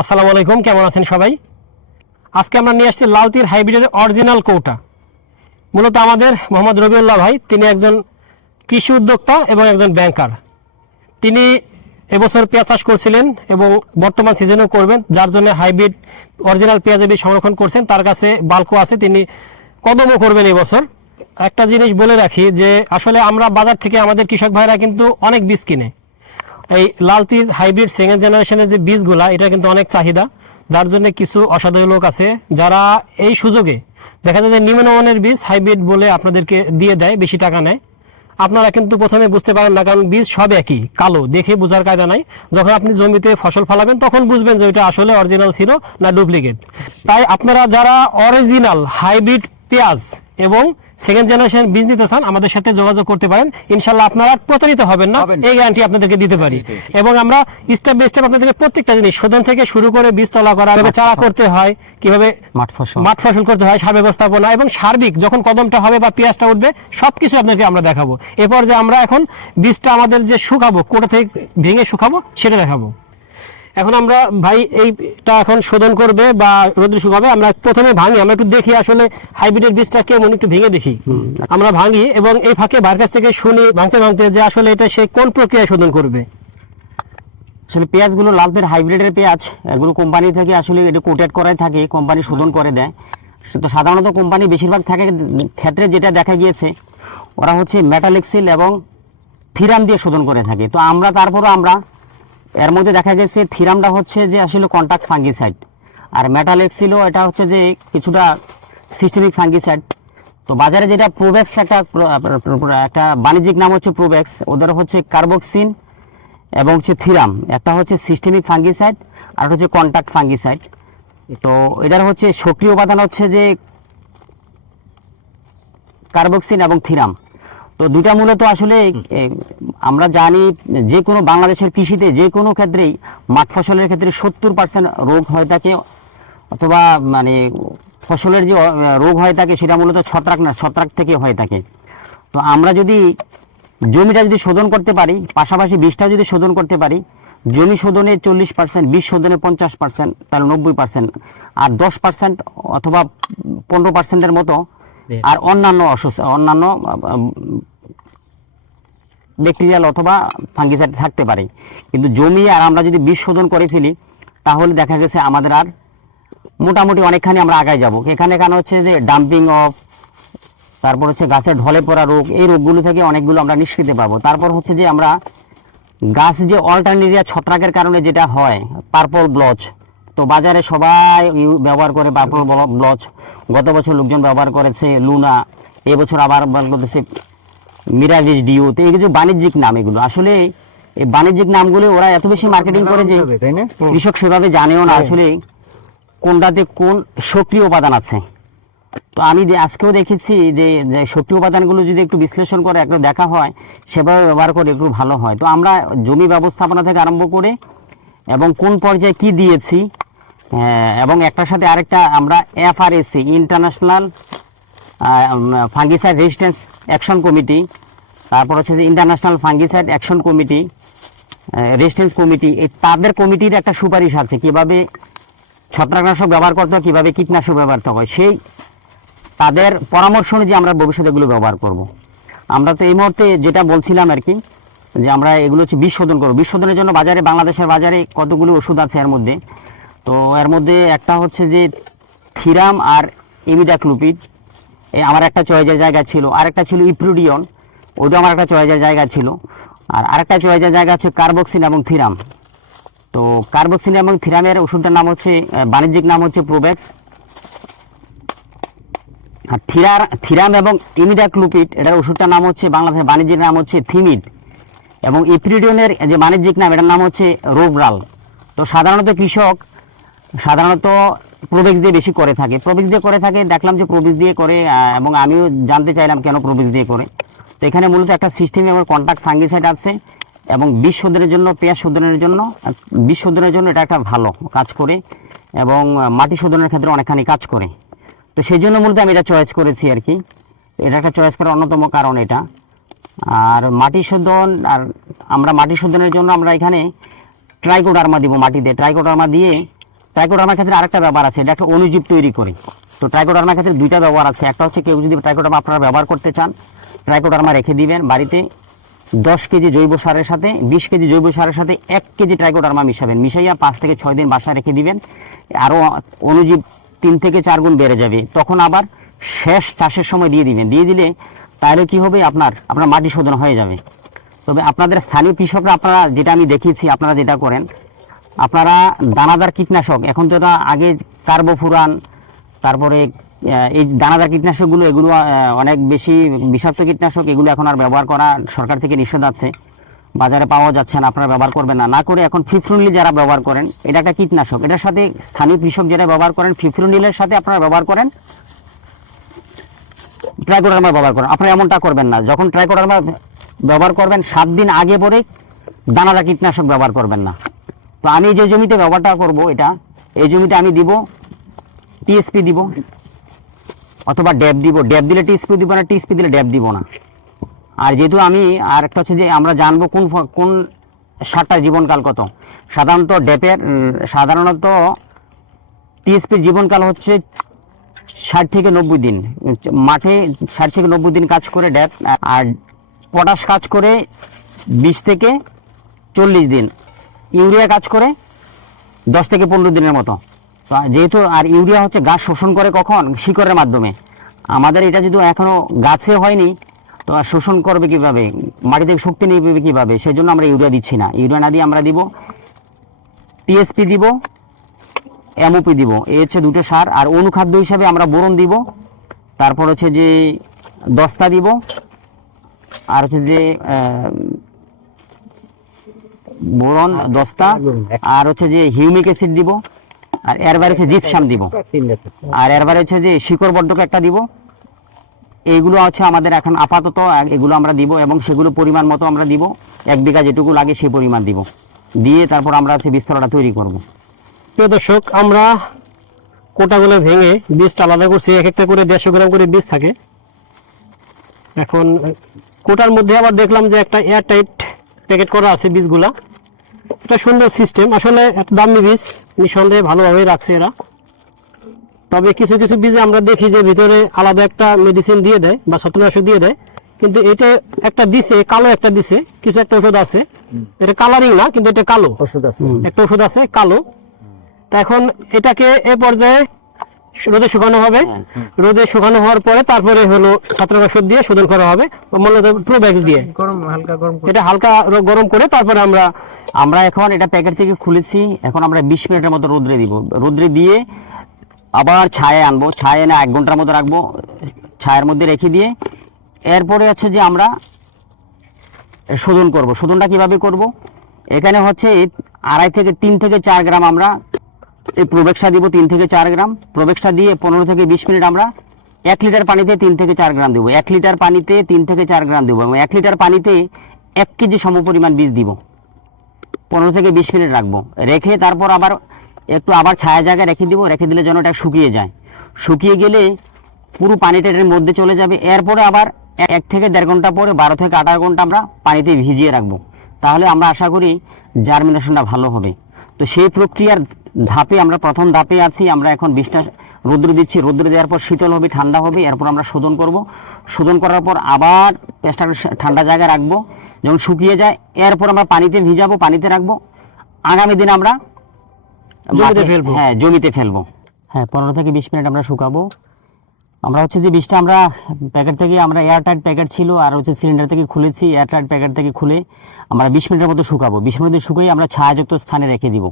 আসসালামু আলাইকুম, কেমন আছেন সবাই? আজকে আমরা নিয়ে আসছি লালতির হাইব্রিডের অরিজিনাল কৌটা। মূলত আমাদের মোহাম্মদ রবিউল্লাহ ভাই, তিনি একজন কৃষি উদ্যোক্তা এবং একজন ব্যাংকার। তিনি এবছর পেঁয়াজ চাষ করছিলেন এবং বর্তমান সিজনেও করবেন, যার জন্য হাইব্রিড অরিজিনাল পেঁয়াজের বীজ সংরক্ষণ করছেন। তার কাছে বাল্কো আছে, তিনি কদমও করবেন এবছর। একটা জিনিস বলে রাখি যে, আসলে আমরা বাজার থেকে আমাদের কৃষক ভাইরা কিন্তু অনেক বীজ কিনে। এই লালতির হাইব্রিড সেকেন্ড জেনারেশনের যে বীজগুলা, এটা কিন্তু অনেক চাহিদা। যার জন্য কিছু অসাধারণ লোক আছে, যারা এই সুযোগে দেখা যায় যে নিম্নমানের বীজ হাইব্রিড বলে আপনাদেরকে দিয়ে দেয়, বেশি টাকা নেয়। আপনারা কিন্তু প্রথমে বুঝতে পারেন না, কারণ বীজ সব একই, কালো, দেখে বোঝার কায়দা নাই। যখন আপনি জমিতে ফসল ফলাবেন, তখন বুঝবেন যে ওইটা আসলে অরিজিনাল ছিল না ডুপ্লিকেট তাই আপনারা যারা অরিজিনাল হাইব্রিড পেঁয়াজ এবং সেকেন্ড জেনারেশন বীজ নিতে চান আমাদের সাথে যোগাযোগ করতে পারেন। ইনশাল্লাহ আপনারা প্রতারিত হবেন না। এই গ্যারান্টি আপনাদেরকে দিতে পারি। এবং আমরা স্টেপ বাই স্টেপ আপনাদেরকে প্রত্যেকটা জিনিস শোধন থেকে শুরু করে বীজ তলা করা চারা করতে হয় কীভাবে মাঠ ফসল। মাঠ ফসল করতে হয় সার ব্যবস্থাপনা এবং সার্বিক যখন কদমটা হবে বা পেঁয়াজটা উঠবে সবকিছু আপনাকে আমরা দেখাবো। এরপর যে আমরা এখন বীজটা আমাদের যে শুকাবো কোটা থেকে ভেঙে শুকাবো সেটা দেখাবো। এখন আমরা ভাই এইটা এখন শোধন করবে বা রোদ্র শুকাবে আমরা প্রথমে ভাঙি। আমরা একটু দেখি আসলে হাইব্রিডের বীজটা কেমন একটু ভেঙে দেখি। আমরা ভাঙি এবং এই ফাঁকে ভাইয়ের কাছ থেকে শুনি ভাঙতে ভাঙতে যে আসলে এটা সে কোন প্রক্রিয়ায় শোধন করবে। আসলে পেঁয়াজগুলো লালদের হাইব্রিডের পেঁয়াজ এগুলো কোম্পানি থেকে আসলে এটা কোটেড করাই থাকে কোম্পানি শোধন করে দেয়। তো সাধারণত কোম্পানি বেশিরভাগ থাকে ক্ষেত্রে যেটা দেখা গিয়েছে ওরা হচ্ছে মেটালেক্সিল এবং থিরাম দিয়ে শোধন করে থাকে। তো আমরা তারপরও আমরা এর মধ্যে দেখা গেছে থিরামটা হচ্ছে যে আসলে কন্ট্যাক্ট ফাঙ্গিসাইড আর মেটালেক্সিলও এটা হচ্ছে যে কিছুটা সিস্টেমিক ফাঙ্গিসাইড তো বাজারে যেটা প্রোভেক্স একটা একটা বাণিজ্যিক নাম হচ্ছে প্রোভেক্স ওদের হচ্ছে কার্বক্সিন এবং হচ্ছে থিরাম। একটা হচ্ছে সিস্টেমিক ফাঙ্গিসাইড আর হচ্ছে কন্ট্যাক্ট ফাঙ্গিসাইড তো এটার হচ্ছে সক্রিয় উপাদান হচ্ছে যে কার্বক্সিন এবং থিরাম। তো দুটা মূলত আসলে আমরা জানি যে কোনো বাংলাদেশের কৃষিতে যে কোনো ক্ষেত্রেই মাঠ ফসলের ক্ষেত্রে সত্তর পার্সেন্ট রোগ হয়ে থাকে অথবা মানে ফসলের যে রোগ হয়ে থাকে সেটা মূলত ছত্রাক না ছত্রাক থেকে হয়ে থাকে তো আমরা যদি জমিটা যদি শোধন করতে পারি পাশাপাশি বীজটা যদি শোধন করতে পারি জমি শোধনে চল্লিশ পার্সেন্ট বীজ শোধনে পঞ্চাশ পার্সেন্ট তাহলে নব্বই পার্সেন্ট আর দশ পার্সেন্ট অথবা পনেরো পার্সেন্টের মতো আর অন্যান্য অসুস্থ, অন্যান্য ব্যাকটেরিয়াল অথবা ফাঙ্গিসাইড থাকতে পারে। কিন্তু জমি আর আমরা যদি বিষ শোধন করে ফেলি, তাহলে দেখা গেছে আমাদের আর মোটামুটি অনেকখানি আমরা আগায় যাব। এখানে কেন হচ্ছে যে ডাম্পিং অফ তারপর হচ্ছে গাছের ঢলে পড়া রোগ, এই রোগগুলো থেকে অনেকগুলো আমরা নিষ্কৃতি পাবো। তারপর হচ্ছে যে আমরা গাছ যে অল্টারনেরিয়া ছত্রাকের কারণে যেটা হয় পার্পল ব্লচ তো বাজারে সবাই ব্যবহার করে পার্পল ব্লচ। গত বছর লোকজন ব্যবহার করেছে লুনা এবছর আবার ব্যবহার করতেছে মিরাভিস ডিও। তো এই কিছু বাণিজ্যিক নাম এগুলো আসলে এই বাণিজ্যিক নামগুলো ওরা এত বেশি মার্কেটিং করে যে কৃষক সেভাবে জানেও না আসলে কোনটাতে কোন সক্রিয় উপাদান আছে। তো আমি আজকেও দেখেছি যে সক্রিয় উপাদানগুলো যদি একটু বিশ্লেষণ করে একটু দেখা হয় সেভাবে ব্যবহার করে একটু ভালো হয়। তো আমরা জমি ব্যবস্থাপনা থেকে আরম্ভ করে এবং কোন পর্যায়ে কি দিয়েছি আহ, এবং একটার সাথে আরেকটা আমরা FRAC international fungicide resistance action committee তারপর হচ্ছে international fungicide action committee resistance committee এই তাদের কমিটির একটা সুপারিশ আছে কীভাবে ছত্রাকনাশক ব্যবহার করতে হয় কীভাবে কীটনাশক ব্যবহার করতে হয় সেই তাদের পরামর্শ অনুযায়ী আমরা ভবিষ্যতে এগুলো ব্যবহার করব। আমরা তো এই মুহূর্তে যেটা বলছিলাম আর কি যে আমরা এগুলো হচ্ছে বিষ শোধন করব বিষ শোধনের জন্য বাজারে বাংলাদেশের বাজারে কতগুলো ওষুধ আছে এর মধ্যে তো এর মধ্যে একটা হচ্ছে যে থিরাম আর ইমিডাক্লুপিড আমার একটা চয়েজের জায়গা ছিল। আরেকটা ছিল ইপ্রুডিয়ন ওটা আমার একটা চয়েজের জায়গা ছিল। আর আরেকটা চয়েজের জায়গা হচ্ছে কার্বক্সিন এবং থিরাম। তো কার্বক্সিন এবং থিরামের ওষুধটার নাম হচ্ছে বাণিজ্যিক নাম হচ্ছে প্রোভেক্স। আর থিরার, থিরাম এবং ইমিডাক্লুপিড এটার ওষুধটার নাম হচ্ছে, বাংলাদেশের বাণিজ্যিক নাম হচ্ছে থিমিড। এবং ইপ্রিডিয়নের যে বাণিজ্যিক নাম, এটার নাম হচ্ছে রোগরাল তো সাধারণত কৃষক সাধারণত প্রবেক্স দিয়ে বেশি করে থাকে। প্রবেক্স দিয়ে করে থাকে, দেখলাম যে প্রবেক্স দিয়ে করে এবং আমিও জানতে চাইলাম কেন প্রবেক্স দিয়ে করে। তো এখানে মূলত একটা সিস্টেমে আমার কন্ট্যাক্ট ফাঙ্গিসাইড আছে, এবং বিষ শোধনের জন্য, পেঁয়াজ শোধনের জন্য বিষ শোধনের জন্য এটা একটা ভালো কাজ করে, এবং মাটি শোধনের ক্ষেত্রে অনেকখানি কাজ করে। তো সেই জন্য মূলত আমি এটা চয়েস করেছি আর কি। এটা একটা চয়েস করার অন্যতম কারণ এটা। আর মাটি শোধন, আর আমরা মাটি শোধনের জন্য আমরা এখানে ট্রাইকোডার্মা দিব মাটিতে। ট্রাইকোডার্মা দিয়ে ট্রাইকোডার্মার ক্ষেত্রে আরেকটা ব্যবহার আছে, এটা একটা অনুজীব তৈরি করে। তো ট্রাইকোডার্মার ক্ষেত্রে দুইটা ব্যবহার আছে, একটা হচ্ছে কেউ যদি ট্রাইকোডার্মা আপনারা ব্যবহার করতে চান ট্রাইকোডার্মা রেখে দিবেন বাড়িতে দশ কেজি জৈব সারের সাথে, বিশ কেজি জৈব সারের সাথে এক কেজি ট্রাইকোডার্মা মিশাবেন। মিশাইয়া পাঁচ থেকে ছয় দিন বাসায় রেখে দিবেন, আরও অনুজীব তিন থেকে চার গুণ বেড়ে যাবে। তখন আবার শেষ চাষের সময় দিয়ে দিবেন। দিয়ে দিলে তাহলে কি হবে আপনার আপনার মাটি শোধন হয়ে যাবে। তবে আপনাদের স্থানীয় কৃষকরা, আপনারা যেটা আমি দেখিয়েছি, আপনারা যেটা করেন আপনারা দানাদার কীটনাশক, এখন এটা আগে কার্বোফুরান, তারপরে এই দানাদার কীটনাশকগুলো, এগুলো অনেক বেশি বিষাক্ত কীটনাশক, এগুলো এখন আর ব্যবহার করা সরকার থেকে নিষেধ আছে। বাজারে পাওয়া যাচ্ছে না, আপনারা ব্যবহার করবেন না। না করে এখন ফিফরুনলি যারা ব্যবহার করেন, এটা একটা কীটনাশক। এটার সাথে স্থানীয় কৃষক যারা ব্যবহার করেন ফিফরুনিলের সাথে আপনারা ব্যবহার করেন ট্রাইকোডার্মা ব্যবহার করেন। আপনারা এমনটা করবেন না। যখন ট্রাইকোডার্মা ব্যবহার করবেন, সাত দিন আগে পরে দানাদার কীটনাশক ব্যবহার করবেন না। তো আমি যে জমিতে ব্যবহারটা করব এটা, এই জমিতে আমি দিব টিএসপি দিব, অথবা ড্যাব দিব। ড্যাব দিলে টিএসপি দিব না টিএসপি দিলে ড্যাব দিব না। আর যেহেতু আমি, আর একটা হচ্ছে যে আমরা জানব কোন কোন সারটার জীবনকাল কত। সাধারণত ড্যাপের সাধারণত টিএসপির জীবনকাল হচ্ছে ষাট থেকে নব্বই দিন। মাঠে ষাট থেকে নব্বই দিন কাজ করে ড্যাপ আর পটাশ কাজ করে বিশ থেকে চল্লিশ দিন। ইউরিয়া কাজ করে দশ থেকে পনেরো দিনের মতো। যেহেতু আর ইউরিয়া হচ্ছে গাছ শোষণ করে কখন? শিকড়ের মাধ্যমে। আমাদের এটা যদি এখনও গাছে হয়নি, তো আর শোষণ করবে কীভাবে? মাটি থেকে শক্তি নিবে কীভাবে? সেই জন্য আমরা ইউরিয়া দিচ্ছি না। ইউরিয়া না দিয়ে আমরা দিব টিএসপি দিব এমওপি দিব। এই হচ্ছে দুটো সার। আর অনুখাদ্য হিসাবে আমরা বোরন দিব। তারপর হচ্ছে যে দস্তা দিব। আর হচ্ছে যে বোরন দস্তা আর হচ্ছে যে হিউমিক অ্যাসিড দিব আর এর বাইরে হচ্ছে জিপসাম দিব। আর এর বাইরে হচ্ছে যে শিকড় বর্ধক একটা দিব। এইগুলো হচ্ছে আমাদের এখন আপাতত এগুলো আমরা দিব এবং সেগুলো পরিমাণ মতো আমরা দিব। এক বিঘা যেটুকু লাগে সেই পরিমাণ দিব। দিয়ে তারপর আমরা হচ্ছে বিস্তরটা তৈরি করব। প্রিয় দর্শক আমরা কোটাগুলো ভেঙে বীজটা আলাদা করছি। এক একটা করে দেড়শো গ্রাম করে বীজ থাকে। এখন কোটার মধ্যে আবার দেখলাম যে একটা এয়ার টাইট প্যাকেট করা আছে বীজগুলা। এটা সুন্দর সিস্টেম আসলে এত দামি বীজ নিঃসন্দেহে ভালোভাবে রাখছে এরা। তবে কিছু কিছু বীজে আমরা দেখি যে ভিতরে আলাদা একটা মেডিসিন দিয়ে দেয় বা ছত্রনাশক দিয়ে দেয়। কিন্তু এটা একটা দিছে কালো একটা দিছে কিছু একটা ওষুধ আছে। এটা কালারিং না কিন্তু এটা কালো। ওষুধ আছে। একটা ওষুধ আছে কালো। তা এখন এটাকে এ পর্যায়ে রোদে শুকানো হবে। রোদে শুকানো হওয়ার পরে তারপরে হলো ছাত্রনাশক দিয়ে শোধন করা হবে মূলত প্রোব্যাক্স দিয়ে। গরম হালকা গরম এটা হালকা গরম করে তারপরে আমরা আমরা এখন এটা প্যাকেট থেকে খুলেছি। এখন আমরা বিশ মিনিটের মতো রোদ্রে দিব। রোদ্রে দিয়ে আবার ছায়ে আনব। ছায়ে এনে এক ঘণ্টার মতো রাখব। ছায়ের মধ্যে রেখে দিয়ে এরপরে হচ্ছে যে আমরা শোধন করব। শোধনটা কীভাবে করব? এখানে হচ্ছে আড়াই থেকে তিন থেকে চার গ্রাম আমরা এই প্রোবেক্সটা দিব তিন থেকে চার গ্রাম। প্রোবেক্সটা দিয়ে পনেরো থেকে বিশ মিনিট আমরা এক লিটার পানিতে তিন থেকে চার গ্রাম দেবো। এক লিটার পানিতে তিন থেকে চার গ্রাম দেবো এবং এক লিটার পানিতে এক কেজি সমপরিমাণ বীজ দিব। পনেরো থেকে বিশ মিনিট রাখব। রেখে তারপর আবার একটু আবার ছায়া জায়গায় রেখে দিব। রেখে দিলে যেন এটা শুকিয়ে যায়। শুকিয়ে গেলে পুরো পানিটা এর মধ্যে চলে যাবে। এরপরে আবার এক থেকে দেড় ঘণ্টা পরে বারো থেকে আঠারো ঘণ্টা আমরা পানিতে ভিজিয়ে রাখব। তাহলে আমরা আশা করি জার্মিনেশনটা ভালো হবে। তো সেই প্রক্রিয়ার ধাপে আমরা প্রথম ধাপে আছি আমরা এখন বীজটা রৌদ্র দিচ্ছি রৌদ্র দেওয়ার পর শীতল হবে ঠান্ডা হবে এরপর আমরা শোধন করব। শোধন করার পর আবার পেঁচটা ঠান্ডা জায়গায় রাখব যখন শুকিয়ে যায় এরপর আমরা পানিতে ভিজাবো পানিতে রাখব। আগামী দিন আমরা জমিতে ফেলব। হ্যাঁ জমিতে ফেলব। হ্যাঁ পনেরো থেকে বিশ মিনিট আমরা শুকাবো। আমরা হচ্ছে যে বীজটা আমরা প্যাকেট থেকে আমরা এয়ারটাইট প্যাকেট ছিল আর হচ্ছে সিলিন্ডার থেকে খুলেছি এয়ারটাইট প্যাকেট থেকে খুলে আমরা বিশ মিনিটের মতো শুকাবো। বিশ মিনিট শুকিয়ে আমরা ছায়াযুক্ত স্থানে রেখে দিব।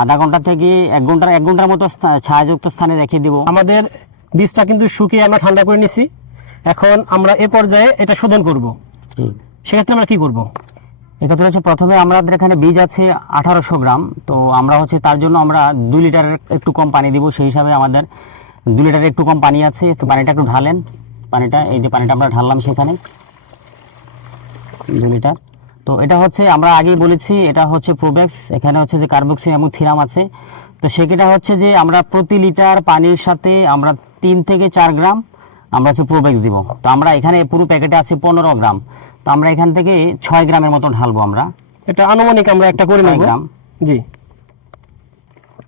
আধা ঘণ্টা থেকে এক ঘণ্টার এক ঘণ্টার মতো ছায়াযুক্ত স্থানে রেখে দিব। আমাদের বীজটা কিন্তু শুকিয়ে আমরা ঠান্ডা করে নিছি। এখন আমরা এ পর্যায়ে এটা শোধন করব। সেক্ষেত্রে আমরা কি করব? এক্ষেত্রে হচ্ছে প্রথমে আমাদের এখানে বীজ আছে আঠারোশো গ্রাম। তো আমরা হচ্ছে তার জন্য আমরা দুই লিটারের একটু কম পানি দিব সেই হিসাবে আমাদের দুই লিটারের একটু কম পানি আছে তো পানিটা একটু ঢালেন। পানিটা এই যে পানিটা আমরা ঢাললাম সেখানে। দুই লিটার তো এটা হচ্ছে আমরা আগেই বলেছি এটা হচ্ছে প্রোবেক্স এখানে হচ্ছে যে কার্বক্সিন এবং থিরাম আছে। তো সেটা হচ্ছে যে আমরা প্রতি লিটার পানির সাথে আমরা তিন থেকে চার গ্রাম আমরা হচ্ছে প্রোবেক্স দিব। তো আমরা এখানে পুরো প্যাকেটে আছে পনেরো গ্রাম। তো আমরা এখান থেকে ছয় গ্রামের মতো ঢালবো আমরা। এটা আনুমানিক আমরা একটা করে নেব। গ্রাম। জি।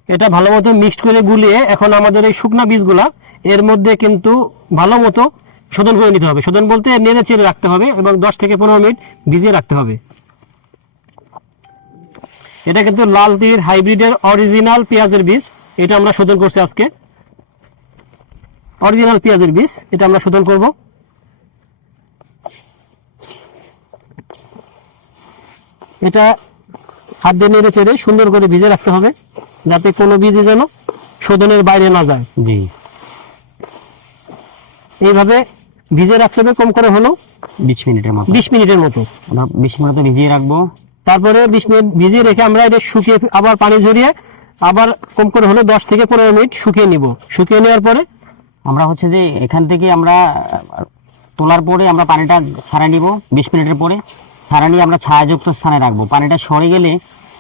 এটা ভালো মতো মিক্সড করে গুলিয়ে এখন আমাদের এই শুকনা বীজগুলা এর মধ্যে কিন্তু ভালো মতো শোধন করে নিতে হবে। শোধন বলতে নেড়ে চেড়ে রাখতে হবে এবং দশ থেকে পনেরো মিনিট ভিজিয়ে রাখতে হবে। এটা কিন্তু লাল তীর হাইব্রিডের অরিজিনাল পেঁয়াজের বীজ, এটা আমরা শোধন করছি আজকে। অরিজিনাল পেঁয়াজের বীজ, এটা আমরা শোধন করব। এটা হাত দিয়ে নেড়ে চেড়ে সুন্দর করে ভিজে রাখতে হবে যাতে কোনো বীজই যেন শোধনের বাইরে না যায়। জি। এইভাবে ভিজে রাখতে হবে কম করে হলেও বিশ মিনিটের মতো। বিশ মিনিটের মতো। বিশ মিনিট ভিজিয়ে রাখব। তারপরে বিশ মিনিট ভিজিয়ে রেখে আমরা এটা শুকিয়ে আবার পানি ঝরিয়ে আবার কম করে হলে দশ থেকে পনেরো মিনিট শুকিয়ে নিব। শুকিয়ে নেওয়ার পরে আমরা হচ্ছে যে এখান থেকে আমরা তোলার পরে আমরা পানিটা ছাড়া নিব বিশ মিনিটের পরে। নিয়ে আমরা ছায়াযুক্ত স্থানে রাখব। পানিটা সরে গেলে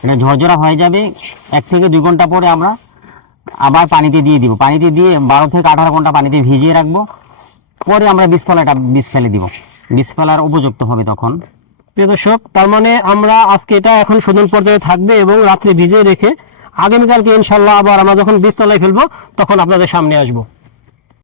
এটা ঝরঝরা হয়ে যাবে। এক থেকে দুই ঘণ্টা পরে আমরা আবার পানিতে দিয়ে দিব। পানিতে দিয়ে বারো থেকে আঠারো ঘণ্টা পানিতে ভিজিয়ে রাখব। পরে আমরা বীজ ফেলাটা বীজ ফেলে দিব। বীজ ফেলার উপযুক্ত হবে তখন। প্রিয় দর্শক, তার মানে আমরা আজকে এটা এখন শোধন পর্যায়ে থাকবে এবং রাত্রে ভিজিয়ে রেখে আগামীকালকে ইনশাল্লাহ আবার আমরা যখন বীজতলায় ফেলব, তখন আপনাদের সামনে আসব।